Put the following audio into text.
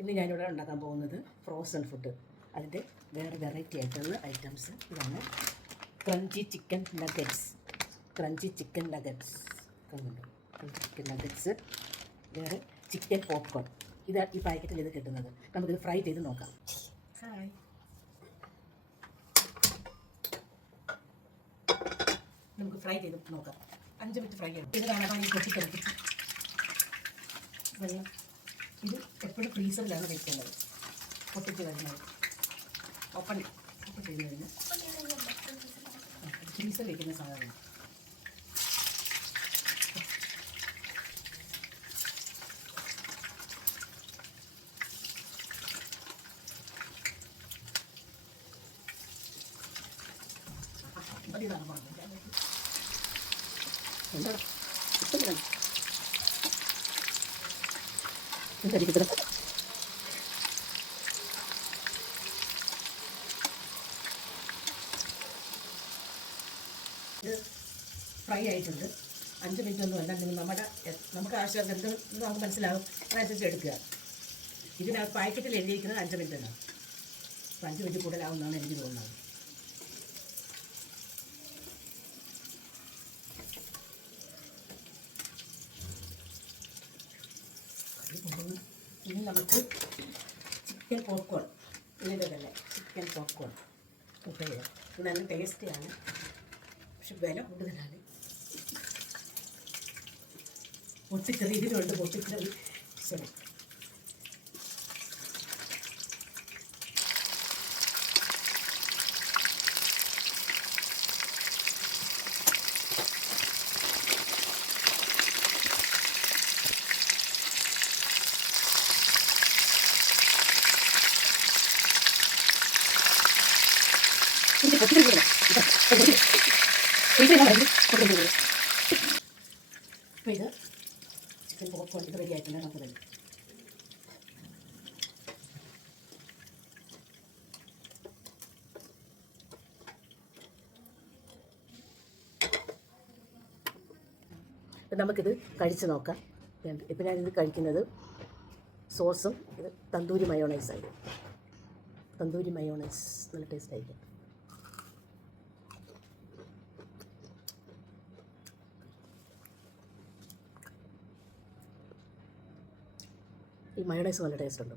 ഇന്ന് ഞാനിവിടെ ഉണ്ടാക്കാൻ പോകുന്നത് ഫ്രോസൺ ഫുഡ്. അതിൻ്റെ വേറെ വെറൈറ്റി ആയിട്ടുള്ള ഐറ്റംസ് ഇതാണ്. Crunchy chicken nuggets. Crunchy chicken nuggets, വേറെ ചിക്കൻ പോപ്കോൺ. ഇത് ഈ പാക്കറ്റിൽ ഇത് കിട്ടുന്നത്. നമുക്കിത് ഫ്രൈ ചെയ്ത് നോക്കാം. ഹായ്, നമുക്ക് ഫ്രൈ ചെയ്ത് നോക്കാം. 5 മിനിറ്റ് ഫ്രൈ ചെയ്യണം. ഇത് കാണാൻ ഈ പൊട്ടിത്തെറിപ്പിച്ച് വെള്ളം. ഇത് എപ്പോഴും ഫ്രീസറിലാണ് വെക്കുന്നത്. പൊട്ടിച്ച് വരുന്നത് ഓപ്പൺ ചെയ്ത് കഴിഞ്ഞ് ഫ്രീസർ വയ്ക്കുന്ന സാധനം. എന്താ ഇത് ഫ്രൈ ആയിട്ടുണ്ട്. 5 മിനിറ്റ് ഒന്നും അല്ല, നമുക്ക് ആവശ്യം എന്ത് നമുക്ക് മനസ്സിലാവും, അതനുസരിച്ച് എടുക്കുക. ഇതിനകത്ത് പാക്കറ്റിൽ എഴുതിയിരിക്കുന്നത് 5 മിനിറ്റ് എന്നാണ്. അപ്പോൾ 5 മിനിറ്റ് കൂടുതലാവുമെന്നാണ് എനിക്ക് തോന്നുന്നത്. ഇനി നമുക്ക് ചിക്കൻ പോപ്കോൺ, ഇതിൻ്റെ തന്നെ ചിക്കൻ പോപ്കോൺ കുക്ക് ചെയ്യാം. ഇത് നല്ല ടേസ്റ്റിയാണ്, പക്ഷെ വില കൂടുതലാണ്. പൊട്ടിക്കറി ഇതിലുണ്ട്, പൊട്ടിക്കറി. ശരി, അപ്പോൾ ഇത് ചിക്കൻ പോപ്കോൺ ഇത് റെഡി ആയിട്ടുണ്ട്. നമുക്ക് തന്നെ നമുക്കിത് കഴിച്ച് നോക്കാം. ഇപ്പം ഞാനിത് കഴിക്കുന്നത് സോസും ഇത് തന്തൂരി മയോണൈസായിരുന്നു. തന്തൂരി മയോണൈസ് നല്ല ടേസ്റ്റ് ആയിരിക്കും. ഈ മയോണൈസ് നല്ല ടേസ്റ്റ് ഉണ്ട്.